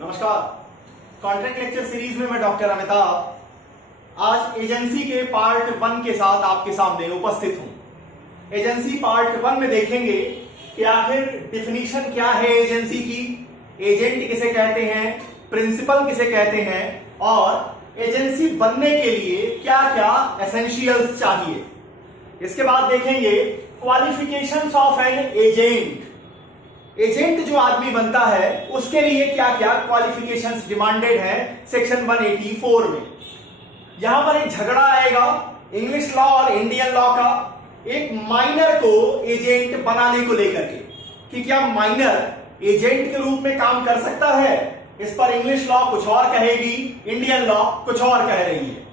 नमस्कार। Contract lecture series में मैं डॉक्टर अमिताभ आज एजेंसी के पार्ट 1 के साथ आपके सामने उपस्थित हूं। एजेंसी पार्ट 1 में देखेंगे कि आखिर डिफिनीशन क्या है एजेंसी की, एजेंट किसे कहते हैं, प्रिंसिपल किसे कहते हैं और एजेंसी बनने के लिए क्या क्या एसेंशियल्स चाहिए। इसके बाद देखेंगे qualifications of an agent. Agent जो आदमी बनता है उसके लिए क्या क्या क्वालिफिकेशंस डिमांडेड है सेक्शन 184 में। यहां पर एक झगड़ा आएगा इंग्लिश लॉ और इंडियन लॉ का, एक माइनर को एजेंट बनाने को लेकर के कि क्या माइनर एजेंट के रूप में काम कर सकता है। इस पर इंग्लिश लॉ कुछ और कहेगी, इंडियन लॉ कुछ और कह रही है।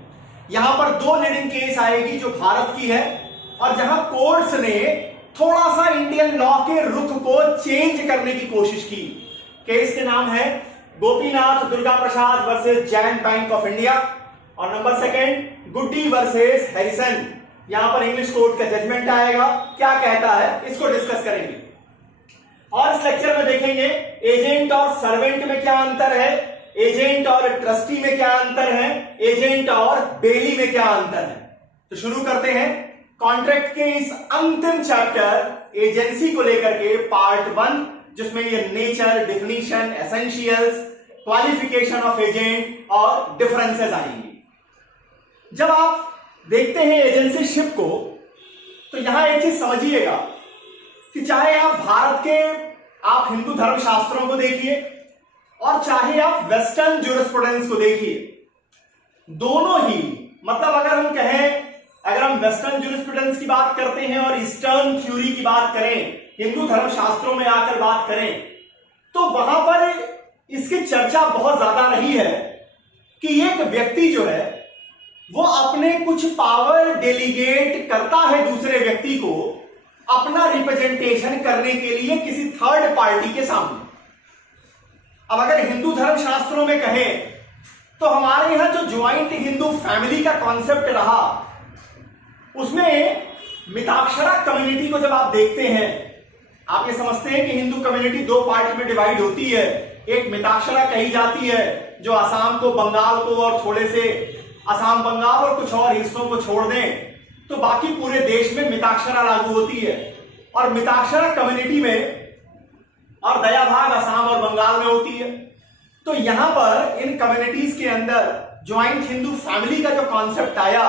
यहां पर दो लीडिंग केस आएगी जो भारत की है और जहां कोर्ट्स ने थोड़ा सा इंडियन लॉ के रुख को चेंज करने की कोशिश की। केस के नाम है Gopinath Durga Prasad versus Jain bank of India और number second Goode versus Harrison. यहां पर इंग्लिश कोर्ट का जजमेंट आएगा, क्या कहता है इसको डिस्कस करेंगे। और इस लेक्चर में देखेंगे एजेंट और सर्वेंट में क्या अंतर है, एजेंट और ट्रस्टी में क्या अंतर है, एजेंट और बेली में क्या अंतर है। तो शुरू करते हैं कॉन्ट्रैक्ट के इस अंतिम चैप्टर एजेंसी को लेकर के पार्ट 1, जिसमें ये nature, definition, essentials, qualification of agent और डिफरेंसेस आएंगे। जब आप देखते हैं एजेंसीशिप को तो यहां एक चीज समझिएगा कि चाहे आप भारत के आप हिंदू धर्म शास्त्रों को देखिए और चाहे आप वेस्टर्न ज्यूरिस्प्रूडेंस को देखिए, दोनों ही मतलब अगर हम वेस्टर्न ज्यूरिस्प्रूडेंस की बात करते हैं और ईस्टर्न थ्योरी की बात करें, हिंदू धर्म शास्त्रों में आकर बात करें, तो वहां पर इसकी चर्चा बहुत ज्यादा रही है कि एक व्यक्ति जो है वो अपने कुछ पावर डेलीगेट करता है दूसरे व्यक्ति को अपना रिप्रेजेंटेशन करने के लिए किसी थर्ड पार्टी के सामने। अब अगर हिंदू धर्म शास्त्रों में कहें तो हमारे यहां जो ज्वाइंट हिंदू फैमिली का कॉन्सेप्ट रहा उसमें मिताक्षरा कम्युनिटी को जब आप देखते हैं, आप ये समझते हैं कि हिंदू कम्युनिटी दो पार्ट में डिवाइड होती है। एक मिताक्षरा कही जाती है जो असम को, बंगाल को और थोड़े से असम, बंगाल और कुछ और हिस्सों को छोड़ दें तो बाकी पूरे देश में मिताक्षरा लागू होती है। और मिताक्षरा कम्युनिटी में और दया भाग असम और बंगाल में होती है। तो यहां पर इन कम्युनिटीज के अंदर ज्वाइंट हिंदू फैमिली का जो कॉन्सेप्ट आया,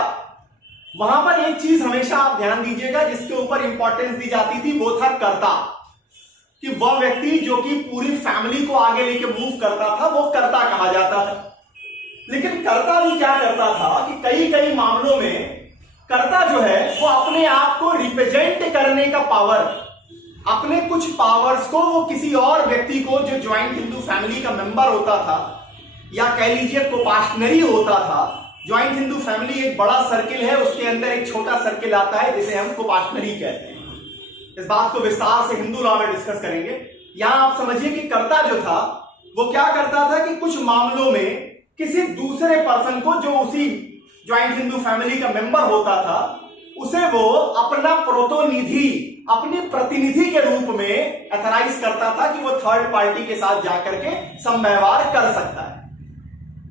वहां पर एक चीज हमेशा आप ध्यान दीजिएगा जिसके ऊपर इंपॉर्टेंस दी जाती थी, वो था कर्ता। कि वह व्यक्ति जो कि पूरी फैमिली को आगे लेके मूव करता था वो कर्ता कहा जाता था। लेकिन कर्ता भी क्या करता था कि कई कई मामलों में कर्ता जो है वो अपने आप को रिप्रेजेंट करने का पावर, अपने कुछ पावर्स को वो किसी और व्यक्ति को जो ज्वाइंट हिंदू फैमिली का मेंबर होता था या कह लीजिए कोपाशनरी होता था। ज्वाइंट हिंदू फैमिली एक बड़ा सर्किल है, उसके अंदर एक छोटा सर्किल आता है जिसे हम कोपाशनरी कहते हैं। इस बात को विस्तार से हिंदू लॉ में डिस्कस करेंगे। यहां आप समझिए कि कर्ता जो था वो क्या करता था कि कुछ मामलों में किसी दूसरे पर्सन को जो उसी ज्वाइंट हिंदू फैमिली का मेंबर होता था उसे वो अपना प्रोतोनिधि, अपनी प्रतिनिधि के रूप में अथराइज करता था कि वो थर्ड पार्टी के साथ जाकर के समव्यवहार कर सकता है।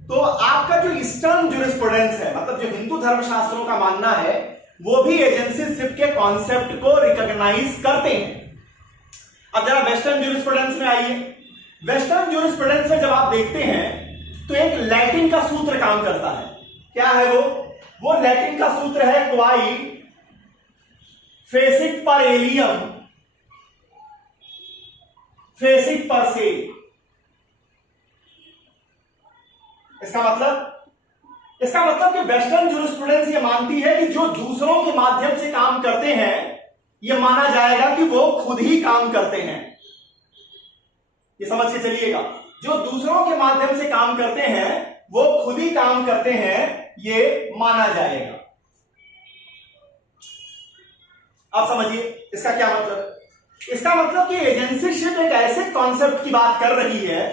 तो आपका जो ईस्टर्न ज्यूरिस्प्रूडेंस है, मतलब जो हिंदू धर्मशास्त्रों का मानना है, वो भी एजेंसीशिप के कॉन्सेप्ट को रिकॉग्नाइज करते हैं। अब जरा वेस्टर्न ज्यूरिस्प्रूडेंस में आइए। वेस्टर्न ज्यूरिस्प्रूडेंस में जब आप देखते हैं तो एक लैटिन का सूत्र काम करता है। क्या है वो लैटिन का सूत्र है क्वाई फेसिक पर एलियम फेसिक पर से। इसका मतलब कि वेस्टर्न ज्यूरिस्प्रूडेंस ये मानती है कि जो दूसरों के माध्यम से काम करते हैं ये माना जाएगा कि वो खुद ही काम करते हैं। ये समझ के चलिएगा, जो दूसरों के माध्यम से काम करते हैं वो खुद ही काम करते हैं, ये माना जाएगा। अब समझिए इसका क्या मतलब। इसका मतलब कि एजेंसीशिप एक ऐसे कॉन्सेप्ट की बात कर रही है,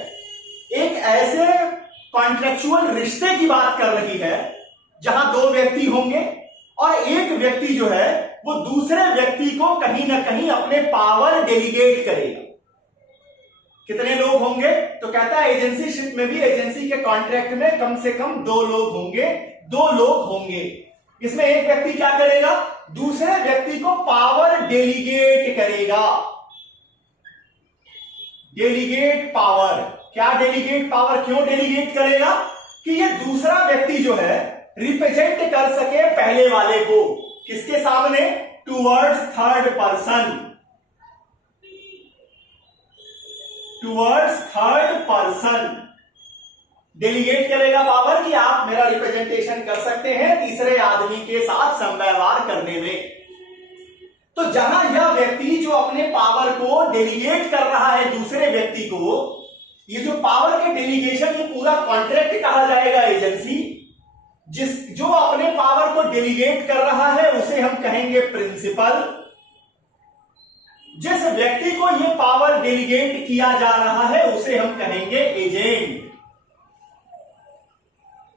एक ऐसे कॉन्ट्रेक्चुअल रिश्ते की बात कर रही है जहां दो व्यक्ति होंगे और एक व्यक्ति जो है वो दूसरे व्यक्ति को कहीं ना कहीं अपने पावर डेलीगेट करेगा। कितने लोग होंगे? तो कहता है एजेंसीशिप में भी एजेंसी के कॉन्ट्रैक्ट में कम से कम 2 लोग होंगे, 2 लोग होंगे। इसमें एक व्यक्ति क्या करेगा? दूसरे व्यक्ति को पावर डेलीगेट करेगा। डेलीगेट पावर, क्या डेलीगेट पावर क्यों डेलीगेट करेगा? कि ये दूसरा व्यक्ति जो है रिप्रेजेंट कर सके पहले वाले को, किसके सामने? Towards third person, towards third person delegate करेगा पावर कि आप मेरा रिप्रेजेंटेशन कर सकते हैं तीसरे आदमी के साथ समव्यवहार करने में। तो जहां यह व्यक्ति जो अपने पावर को डेलीगेट कर रहा है दूसरे व्यक्ति को, ये जो पावर के डेलीगेशन ये पूरा कॉन्ट्रैक्ट कहा जाएगा एजेंसी। जो अपने पावर को डेलीगेट कर रहा है उसे हम कहेंगे प्रिंसिपल। जिस व्यक्ति को ये पावर डेलीगेट किया जा रहा है उसे हम कहेंगे एजेंट।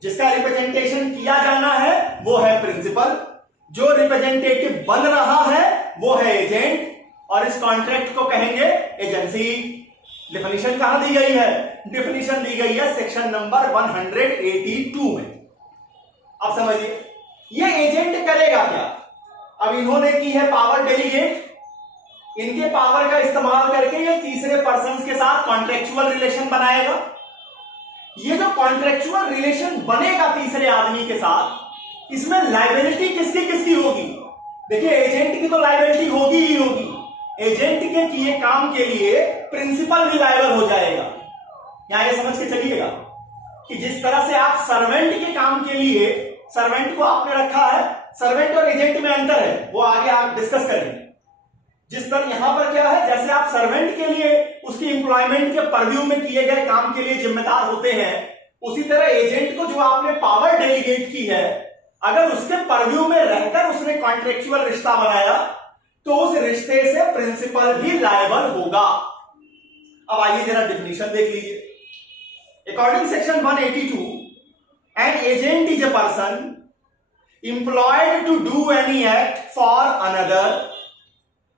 जिसका रिप्रेजेंटेशन किया जाना है वो है प्रिंसिपल, जो रिप्रेजेंटेटिव बन रहा है वो है एजेंट, और इस कॉन्ट्रैक्ट को कहेंगे एजेंसी। डेफिनेशन कहां दी गई है? डेफिनेशन दी गई है सेक्शन नंबर 182 में। अब समझिए ये एजेंट करेगा क्या? अब इन्होंने की है पावर डेलीगेट, इनके पावर का इस्तेमाल करके ये तीसरे पर्सन के साथ कॉन्ट्रेक्चुअल रिलेशन बनाएगा। ये जो कॉन्ट्रेक्चुअल रिलेशन बनेगा तीसरे आदमी के साथ, इसमें लायबिलिटी किसकी किसकी होगी? देखिए एजेंट की तो लायबिलिटी होगी ही होगी। एजेंट के किए काम के लिए प्रिंसिपल भी लायबल हो जाएगा। यहां ये समझ के चलिएगा कि जिस तरह से आप सर्वेंट के काम के लिए सर्वेंट को आपने रखा है, सर्वेंट और एजेंट में अंतर है, वो आगे आप डिस्कस करेंगे। जिस तरह यहां पर क्या है, जैसे आप सर्वेंट के लिए उसकी एम्प्लॉयमेंट के परव्यू में किए गए काम के लिए जिम्मेदार होते हैं, उसी तरह एजेंट को जो आपने पावर डेलीगेट की है, अगर उसके परव्यू में रहकर उसने कॉन्ट्रेक्चुअल रिश्ता बनाया तो उस रिश्ते से प्रिंसिपल भी लायबल होगा। अब आइए जरा डिफिनीशन देख लीजिए। According section 182, an agent is a person employed to do any act for another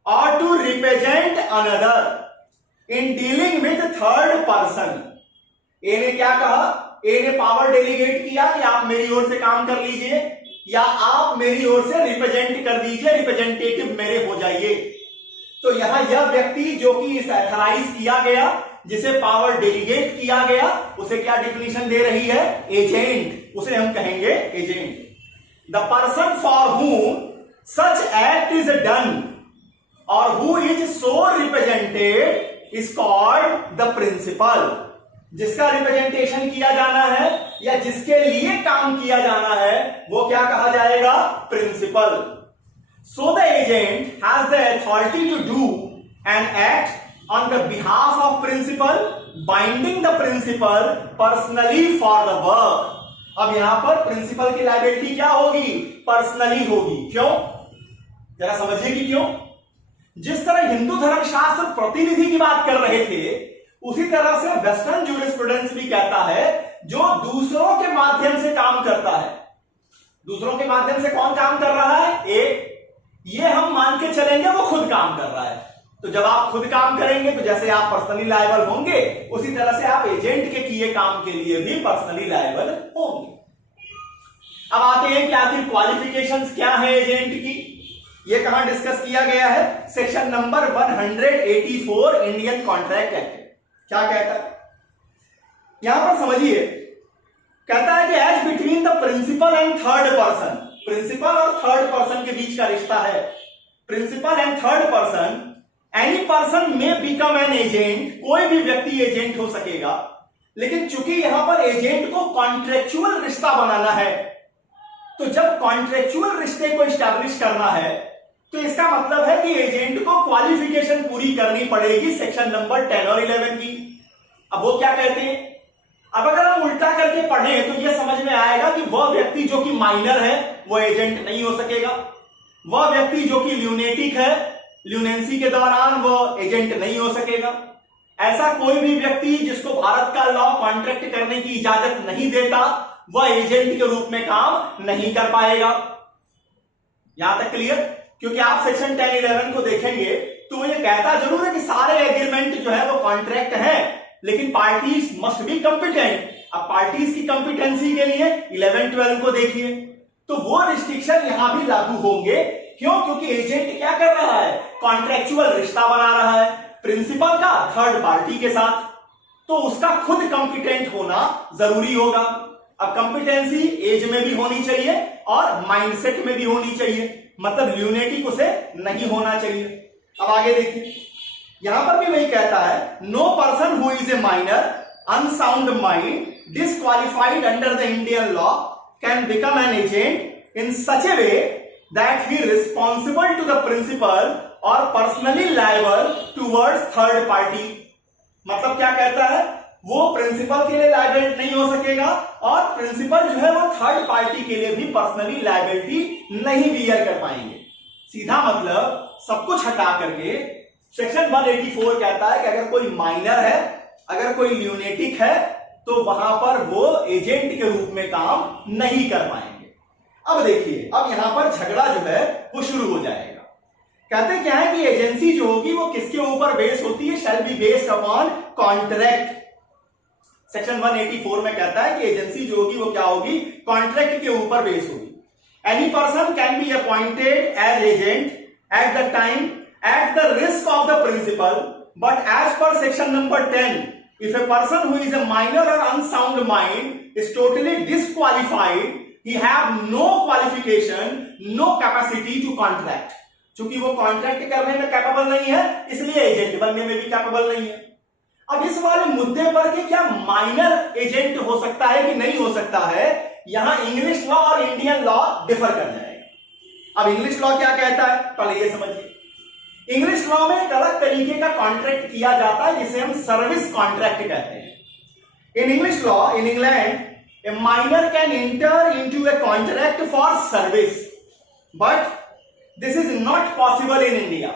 or to represent another in dealing with third person। ए ने क्या कहा? ए ने पावर डेलीगेट किया कि आप मेरी ओर से काम कर लीजिए या आप मेरी ओर से रिप्रेजेंट कर दीजिए, रिप्रेजेंटेटिव मेरे हो जाइए। तो यहां यह व्यक्ति जो कि इस एथराइज किया गया, जिसे पावर डेलीगेट किया गया, उसे क्या डिफिनीशन दे रही है? एजेंट। उसे हम कहेंगे agent. The person for whom such act is done or who is so represented is called the principal। जिसका रिप्रेजेंटेशन किया जाना है या जिसके लिए काम किया जाना है वो क्या कहा जाएगा? Principal. So the agent has the authority to do an act on the behalf of principal, binding the principal personally for the work। अब यहां पर प्रिंसिपल की लायबिलिटी क्या होगी? पर्सनली होगी। क्यों? जरा समझिए कि क्यों। जिस तरह हिंदू धर्मशास्त्र प्रतिनिधि की बात कर रहे थे, उसी तरह से वेस्टर्न जूरिस्प्रूडेंस भी कहता है जो दूसरों के माध्यम से काम करता है। दूसरों के माध्यम से कौन काम कर रहा है? एक, ये हम मान के चलेंगे वो खुद काम कर रहा है। तो जब आप खुद काम करेंगे तो जैसे आप पर्सनली लायबल होंगे, उसी तरह से आप एजेंट के किए काम के लिए भी पर्सनली लायबल होंगे। अब आते हैं कि आखिर क्वालिफिकेशंस क्या है एजेंट की। ये कहां डिस्कस किया गया है? Section number 184 Indian contract act. क्या कहता है यहां पर? समझिए, कहता है कि as between the principal and third person, principal और थर्ड पर्सन के बीच का रिश्ता है। Principal and third person, any person में बिकम एन एजेंट। कोई भी व्यक्ति एजेंट हो सकेगा, लेकिन चूंकि यहां पर एजेंट को कॉन्ट्रेक्चुअल रिश्ता बनाना है, तो जब कॉन्ट्रेक्चुअल रिश्ते को एस्टैब्लिश करना है तो इसका मतलब है कि एजेंट को क्वालिफिकेशन पूरी करनी पड़ेगी सेक्शन नंबर 10 और 11 की। अब वो क्या कहते हैं? अब अगर हम उल्टा करके पढ़ें तो यह समझ में आएगा कि वह व्यक्ति जो कि माइनर है वो एजेंट नहीं हो सकेगा, वह व्यक्ति जो कि ल्यूनेटिक है, ल्यूनेंसी के दौरान वो एजेंट नहीं हो सकेगा। ऐसा कोई भी व्यक्ति जिसको भारत का लॉ कॉन्ट्रैक्ट करने की इजाजत नहीं देता, वह एजेंट के रूप में काम नहीं कर पाएगा। यहां तक क्लियर? क्योंकि आप सेक्शन 10-11 को देखेंगे तो ये कहता जरूर है कि सारे एग्रीमेंट जो है वो कॉन्ट्रैक्ट है, लेकिन पार्टीज मस्ट बी कॉम्पिटेंट। अब पार्टीज की कॉम्पिटेंसी के लिए 11-12 को देखिए, तो वो रिस्ट्रिक्शन यहां भी लागू होंगे। क्यों? क्योंकि एजेंट क्या कर रहा है? कॉन्ट्रेक्चुअल रिश्ता बना रहा है प्रिंसिपल का थर्ड पार्टी के साथ, तो उसका खुद कॉम्पिटेंट होना जरूरी होगा। अब कॉम्पिटेंसी एज में भी होनी चाहिए और माइंडसेट में भी होनी चाहिए, मतलब ल्यूनेटिक उसे नहीं होना चाहिए। अब आगे देखिए, यहां पर भी वही कहता है, no person who is a minor unsound mind disqualified under the Indian law can become an agent in such a way that he responsible to the principal और personally liable towards third party. मतलब क्या कहता है? वो principal के लिए liability नहीं हो सकेगा और प्रिंसिपल जो है वो थर्ड पार्टी के लिए भी पर्सनली लायबिलिटी नहीं बियर कर पाएंगे। सीधा मतलब सब कुछ हटा करके सेक्शन 184 कहता है कि अगर कोई माइनर है, अगर कोई ल्यूनेटिक है, तो वहां पर वो एजेंट के रूप में काम नहीं कर पाएंगे। अब देखिए, अब यहां पर झगड़ा जो है वो शुरू हो जाएगा। कहते क्या है कि एजेंसी जो होगी वो किसके ऊपर बेस होती है? Shall be based upon contract. Section 184 में कहता है कि एजेंसी जो होगी वो क्या होगी? कॉन्ट्रैक्ट के ऊपर बेस होगी। Any person can be appointed as agent at the time at the risk of the principal, but as per section number 10, if a person who is a minor or unsound mind is totally disqualified, he have no qualification, no capacity to contract। चूंकि वो contract करने में capable नहीं है, इसलिए agent बनने में भी कैपेबल नहीं है। अब इस वाले मुद्दे पर कि क्या माइनर एजेंट हो सकता है कि नहीं हो सकता है, यहां इंग्लिश लॉ और इंडियन लॉ डिफर कर जाएगा। अब इंग्लिश लॉ क्या कहता है, पहले ये समझिए। इंग्लिश लॉ में एक अलग तरीके का कॉन्ट्रैक्ट किया जाता है जिसे हम सर्विस कॉन्ट्रैक्ट कहते हैं। In English law in England A minor can enter into a contract for service, but this is not possible in India.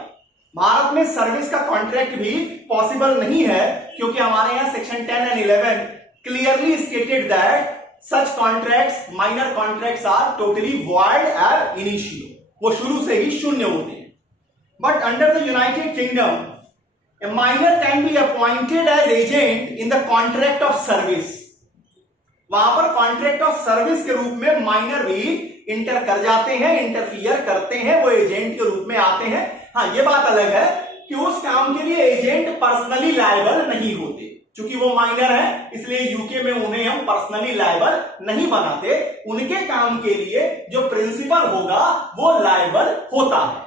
Bharat में सर्विस का कॉन्ट्रैक्ट भी पॉसिबल नहीं है, क्योंकि हमारे यहां section 10 and 11 clearly stated that such contracts, minor contracts are totally void ab initio, वो शुरू से ही शून्य होते हैं। But under the United Kingdom, a minor can be appointed as agent in the contract of service। वहां पर contract of service के रूप में माइनर भी इंटर कर जाते हैं, इंटरफियर करते हैं, वो एजेंट के रूप में आते हैं। हाँ, ये बात अलग है कि उस काम के लिए एजेंट पर्सनली लायबल नहीं होते। चूंकि वो माइनर है, इसलिए यूके में उन्हें हम पर्सनली लायबल नहीं बनाते। उनके काम के लिए जो प्रिंसिपल होगा वो लायबल होता है।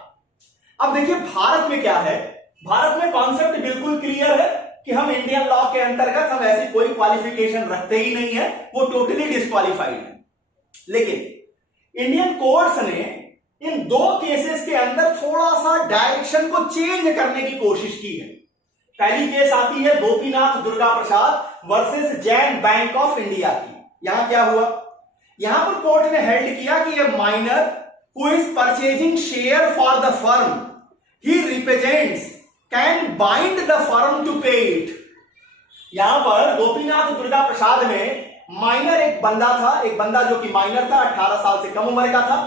अब देखिए भारत में क्या है, भारत में कॉन्सेप्ट बिल्कुल क्लियर है कि हम इंडियन लॉ के अंतर्गत हम ऐसी कोई क्वालिफिकेशन रखते ही नहीं है, वो टोटली डिस्क्वालिफाइड है। लेकिन इंडियन कोर्ट्स ने इन दो केसेस के अंदर थोड़ा सा डायरेक्शन को चेंज करने की कोशिश की है। पहली केस आती है Gopinath Durga Prasad versus Jain bank of India की। यहां क्या हुआ, यहां पर कोर्ट ने हेल्ड किया कि ये minor who is purchasing share for the firm he represents can bind the firm to pay it। यहां पर गोपीनाथ दुर्गा प्रसाद में माइनर एक बंदा जो कि माइनर था, 18 साल से कम उम्र का था,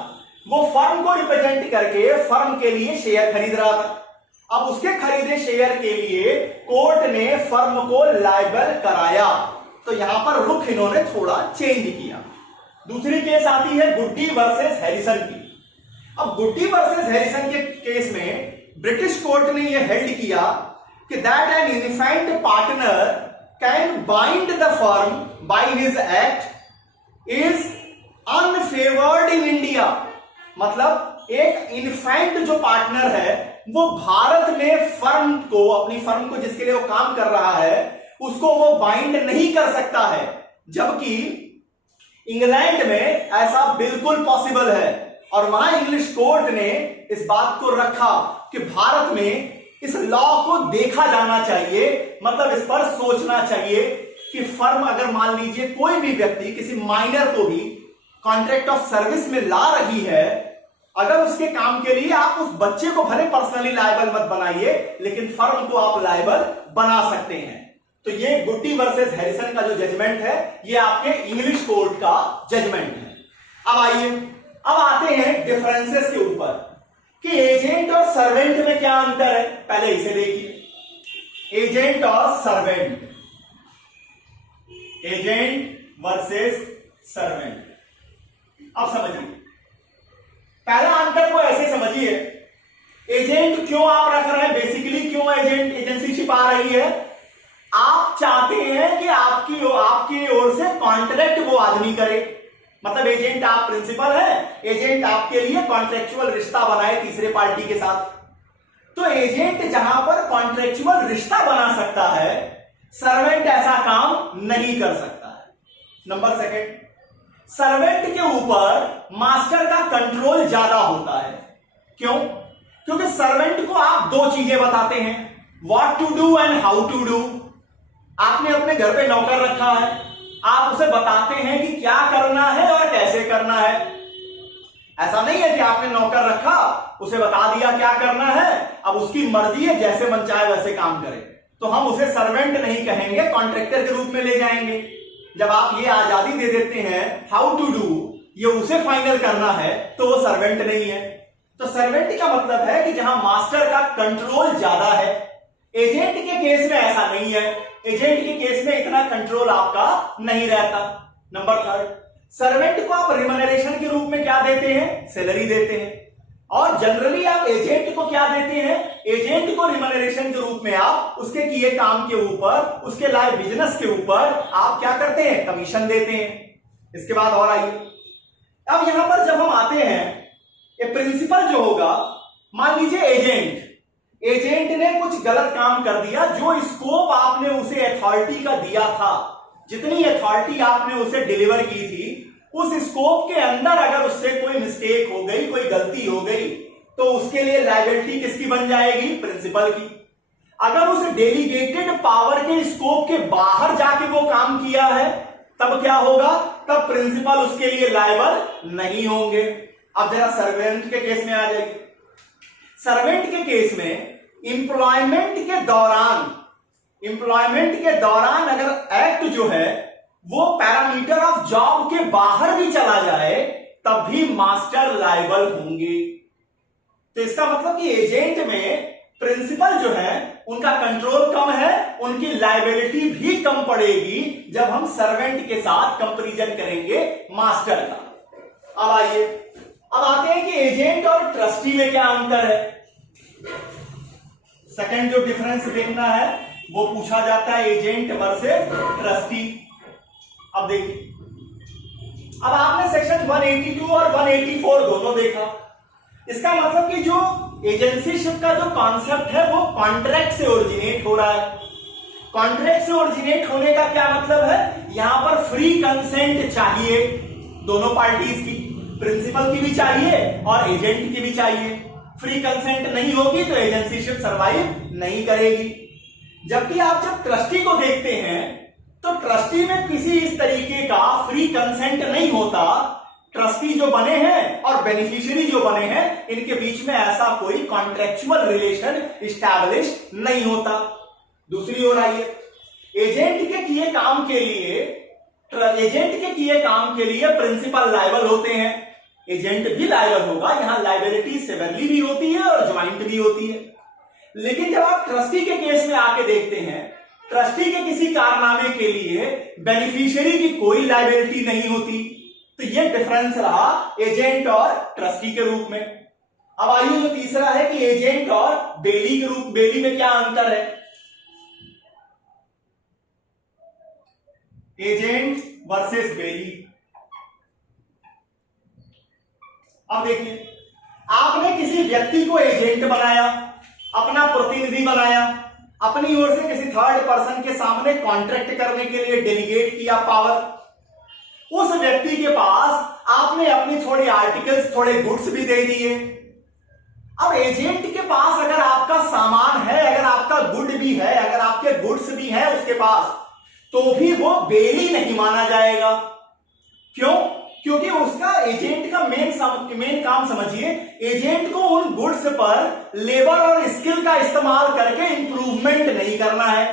वो फर्म को रिप्रेजेंट करके फर्म के लिए शेयर खरीद रहा था। अब उसके खरीदे शेयर के लिए कोर्ट ने फर्म को लायबल कराया, तो यहां पर रुख इन्होंने थोड़ा चेंज किया। दूसरी केस आती है गुड्डी वर्सेस हैरिसन की। अब गुड्डी वर्सेस हैरिसन के केस में ब्रिटिश कोर्ट ने यह हेल्ड किया कि that an infant partner can bind the firm by his act is unfavoured in India. मतलब एक इन्फेंट जो पार्टनर है वो भारत में फर्म को, अपनी फर्म को जिसके लिए वो काम कर रहा है, उसको वो बाइंड नहीं कर सकता है, जबकि इंग्लैंड में ऐसा बिल्कुल पॉसिबल है। और वहां इंग्लिश कोर्ट ने इस बात को रखा कि भारत में इस लॉ को देखा जाना चाहिए, मतलब इस पर सोचना चाहिए कि फर्म अगर मान लीजिए कोई भी व्यक्ति किसी माइनर को भी कॉन्ट्रैक्ट ऑफ सर्विस में ला रही है, अगर उसके काम के लिए आप उस बच्चे को भले पर्सनली लायबल मत बनाइए, लेकिन फर्म को आप लायबल बना सकते हैं। तो ये गुड्डी वर्सेस हैरिसन का जो जजमेंट है, ये आपके इंग्लिश कोर्ट का जजमेंट है। अब आइए, अब आते हैं डिफरेंसेस के ऊपर। कि एजेंट और सर्वेंट में क्या अंतर है। पहले इसे देखिए, एजेंट और सर्वेंट, एजेंट वर्सेस सर्वेंट। अब समझिए, पहला अंतर को ऐसे समझिए, एजेंट क्यों आप रख रहे हैं, बेसिकली क्यों एजेंट एजेंसीशिप आ रही है। आप चाहते हैं कि आपकी ओर से कॉन्ट्रैक्ट वो आदमी करे, मतलब एजेंट आप प्रिंसिपल है, एजेंट आपके लिए कॉन्ट्रेक्चुअल रिश्ता बनाए तीसरे पार्टी के साथ। तो एजेंट जहां पर कॉन्ट्रेक्चुअल रिश्ता बना सकता है, सर्वेंट ऐसा काम नहीं कर सकता है। नंबर सेकंड, सर्वेंट के ऊपर मास्टर का कंट्रोल ज्यादा होता है। क्यों? क्योंकि सर्वेंट को आप दो चीजें बताते हैं, what to do and how to do. आपने अपने घर पे नौकर रखा है, आप उसे बताते हैं कि क्या करना है और कैसे करना है। ऐसा नहीं है कि आपने नौकर रखा, उसे बता दिया क्या करना है, अब उसकी मर्जी है, जैसे मन चाहे वैसे काम करे, तो हम उसे सर्वेंट नहीं कहेंगे, कॉन्ट्रैक्टर के रूप में ले जाएंगे। जब आप ये आजादी दे देते हैं हाउ टू डू, ये उसे फाइनल करना है, तो वो सर्वेंट नहीं है। तो सर्वेंट का मतलब है कि जहां मास्टर का कंट्रोल ज्यादा है। एजेंट के केस में ऐसा नहीं है, एजेंट के केस में इतना कंट्रोल आपका नहीं रहता। नंबर थर्ड, सर्वेंट को आप रिमनरेशन के रूप में क्या देते हैं, सैलरी देते हैं, और जनरली आप एजेंट को क्या देते हैं, एजेंट को रिमनरेशन के रूप में आप उसके किए काम के ऊपर, उसके लाए बिजनेस के ऊपर आप क्या करते हैं, कमीशन देते हैं। इसके बाद और आइए, अब यहां पर जब हम आते हैं, ये प्रिंसिपल जो होगा, मान लीजिए एजेंट ने कुछ गलत काम कर दिया, जो स्कोप आपने उसे अथॉरिटी का दिया था, जितनी अथॉरिटी आपने उसे डिलीवर की थी, उस स्कोप के अंदर अगर उससे कोई मिस्टेक हो गई, कोई गलती हो गई, तो उसके लिए लायबिलिटी किसकी बन जाएगी, प्रिंसिपल की। अगर उस डेलीगेटेड पावर के स्कोप के बाहर जाके वो काम किया है, तब क्या होगा, तब प्रिंसिपल उसके लिए लायबल नहीं होंगे। अब जरा सर्वेंट के केस में आ जाइए। सर्वेंट के केस में इंप्लॉयमेंट के दौरान अगर एक्ट जो है वो पैरामीटर ऑफ जॉब के बाहर भी चला जाए, तब भी मास्टर लायबल होंगे। तो इसका मतलब कि एजेंट में प्रिंसिपल जो है उनका कंट्रोल कम है, उनकी लायबिलिटी भी कम पड़ेगी जब हम सर्वेंट के साथ कंपैरिजन करेंगे मास्टर का। अब आइए, अब आते हैं कि एजेंट और ट्रस्टी में क्या अंतर है। सेकंड जो डिफरेंस देखना है वो पूछा जाता है, एजेंट वर्सेस ट्रस्टी। अब देखिए, अब आपने सेक्शन 182 और 184 दोनों देखा। इसका मतलब कि जो एजेंसीशिप का जो कॉन्सेप्ट है वो कॉन्ट्रैक्ट से ओरिजिनेट हो रहा है। कॉन्ट्रैक्ट से ओरिजिनेट होने का क्या मतलब है, यहां पर फ्री कंसेंट चाहिए दोनों पार्टीज की, प्रिंसिपल की भी चाहिए और एजेंट की भी चाहिए। फ्री कंसेंट नहीं होगी तो एजेंसीशिप सर्वाइव नहीं करेगी। जबकि आप जब ट्रस्टी को देखते हैं तो ट्रस्टी में किसी इस तरीके का फ्री कंसेंट नहीं होता। ट्रस्टी जो बने हैं और बेनिफिशियरी जो बने हैं, इनके बीच में ऐसा कोई कॉन्ट्रेक्चुअल रिलेशन इस्टैब्लिश नहीं होता। दूसरी ओर आइए, एजेंट के किए काम के लिए प्रिंसिपल लायबल होते हैं, एजेंट भी लायबल होगा। यहां लायबिलिटी सेवरली भी होती है और ज्वाइंट भी होती है। लेकिन जब आप ट्रस्टी के केस में आके देखते हैं, ट्रस्टी के किसी कारनामे के लिए बेनिफिशियरी की कोई लायबिलिटी नहीं होती। तो यह डिफरेंस रहा एजेंट और ट्रस्टी के रूप में। अब आइए जो तीसरा है कि एजेंट और बेली के रूप, बेली में क्या अंतर है। एजेंट वर्सेस बेली। अब देखिए, आपने किसी व्यक्ति को एजेंट बनाया, अपना प्रतिनिधि बनाया, अपनी ओर से किसी थर्ड पर्सन के सामने कॉन्ट्रैक्ट करने के लिए डेलीगेट किया पावर। उस व्यक्ति के पास आपने अपनी थोड़ी आर्टिकल्स, थोड़े गुड्स भी दे दिए। अब एजेंट के पास अगर आपका सामान है, अगर आपका गुड भी है, अगर आपके गुड्स भी हैं उसके पास, तो भी वो बेली नहीं माना जाएगा। क्यों? क्योंकि उसका एजेंट का मेन काम समझिए, एजेंट को उन गुड्स पर लेबर और स्किल का इस्तेमाल करके इंप्रूवमेंट नहीं करना है।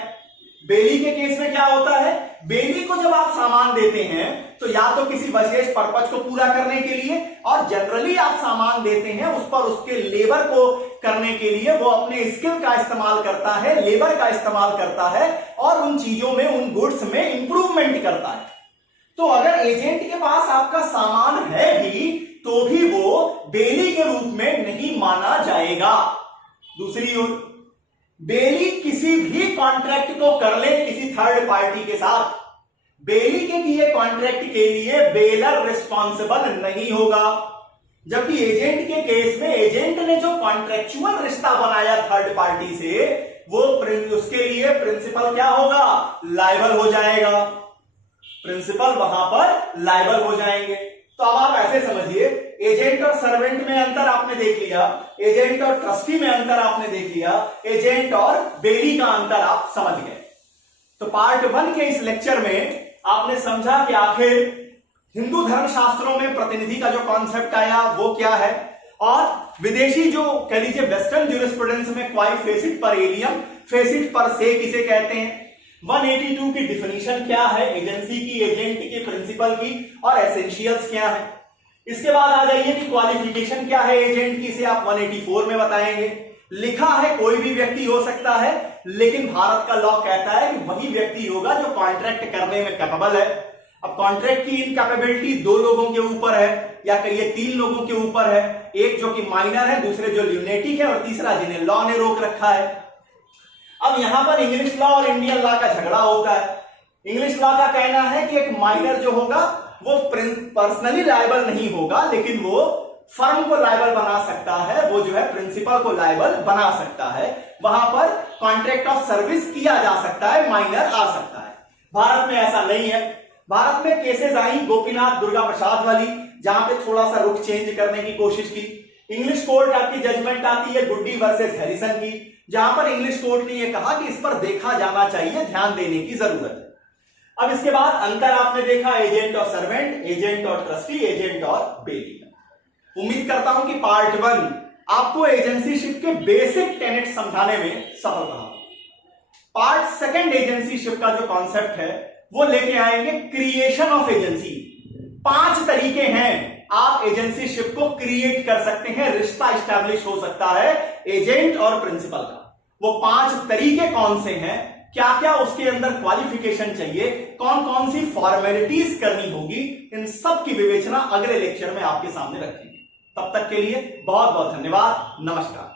बेली के केस में क्या होता है, बेली को को जब आप सामान देते हैं तो या तो किसी विशेष पर्पज को पूरा करने के लिए, और जनरली आप सामान देते हैं उस पर उसके लेबर को करने के लिए, वो अपने स्किल का इस्तेमाल करता है, लेबर का इस्तेमाल करता है और उन चीजों में, उन गुड्स में इंप्रूवमेंट करता है। तो अगर एजेंट के पास आपका सामान है भी तो भी वो बेली के रूप में नहीं माना जाएगा। दूसरी ओर बेली किसी भी कॉन्ट्रैक्ट को कर ले किसी थर्ड पार्टी के साथ, बेली के किए कॉन्ट्रैक्ट के लिए बेलर रिस्पॉन्सिबल नहीं होगा। जबकि एजेंट के केस में एजेंट ने जो कॉन्ट्रैक्चुअल रिश्ता बनाया थर्ड पार्टी से, वो उसके लिए प्रिंसिपल क्या होगा, लायबल हो जाएगा। प्रिंसिपल वहां पर लायबल हो जाएंगे। तो अब आप ऐसे समझिए, एजेंट और सर्वेंट में अंतर आपने देख लिया, एजेंट और ट्रस्टी में अंतर आपने देख लिया, एजेंट और बेली का अंतर आप समझ गए। तो पार्ट 1 के इस लेक्चर में आपने समझा कि आखिर हिंदू धर्म शास्त्रों में प्रतिनिधि का जो कॉन्सेप्ट आया वो क्या है, और विदेशी जो कह लीजिए वेस्टर्न ज्यूरिस्प्रूडेंस में क्वाई फेसिट पर एलियम, फेसिट पर से किसे कहते हैं, 182 की डिफिनीशन क्या है एजेंसी की, एजेंट की, प्रिंसिपल की, और एसेंशियल्स क्या है। इसके बाद आ जाइए कि क्वालिफिकेशन क्या है एजेंट की, इसे आप 184 में बताएंगे। लिखा है कोई भी व्यक्ति हो सकता है, लेकिन भारत का लॉ कहता है कि वही व्यक्ति होगा जो कॉन्ट्रैक्ट करने में कैपेबल है। अब कॉन्ट्रैक्ट की इनकैपेबिलिटी 2 लोगों के ऊपर है, या कहिए 3 लोगों के ऊपर है, एक जो कि माइनर है, दूसरे जो ल्यूनेटिक है, और तीसरा जिन्हें लॉ ने रोक रखा है। अब यहां पर इंग्लिश लॉ और इंडियन लॉ का झगड़ा होता है। इंग्लिश लॉ का कहना है कि एक माइनर जो होगा वो पर्सनली लायबल नहीं होगा, लेकिन वो फर्म को लायबल बना सकता है, वो जो है प्रिंसिपल को लायबल बना सकता है, वहां पर कॉन्ट्रैक्ट ऑफ सर्विस किया जा सकता है, माइनर आ सकता है। भारत में ऐसा नहीं है। भारत में केसेस आई गोपीनाथ दुर्गा प्रसाद वाली, जहां पे थोड़ा सा रुख चेंज करने की कोशिश की। इंग्लिश कोर्ट आपकी जजमेंट आती है गुड्डी वर्सेस हैरिसन की, जहां पर इंग्लिश कोर्ट ने यह कहा कि इस पर देखा जाना चाहिए, ध्यान देने की जरूरत है। अब इसके बाद अंतर आपने देखा एजेंट और सर्वेंट, एजेंट और ट्रस्टी, एजेंट और बेली। उम्मीद करता हूं कि पार्ट 1 आपको एजेंसीशिप के बेसिक टेनेट समझाने में सफल रहा। पार्ट 2 एजेंसीशिप का जो कॉन्सेप्ट है वो लेके आएंगे क्रिएशन ऑफ एजेंसी। 5 तरीके हैं आप एजेंसीशिप को क्रिएट कर सकते हैं, रिश्ता एस्टैब्लिश हो सकता है एजेंट और प्रिंसिपल का। वो 5 तरीके कौन से हैं, क्या क्या उसके अंदर क्वालिफिकेशन चाहिए, कौन कौन सी फॉर्मेलिटीज करनी होगी, इन सब की विवेचना अगले लेक्चर में आपके सामने रखेंगे। तब तक के लिए बहुत बहुत धन्यवाद। नमस्कार।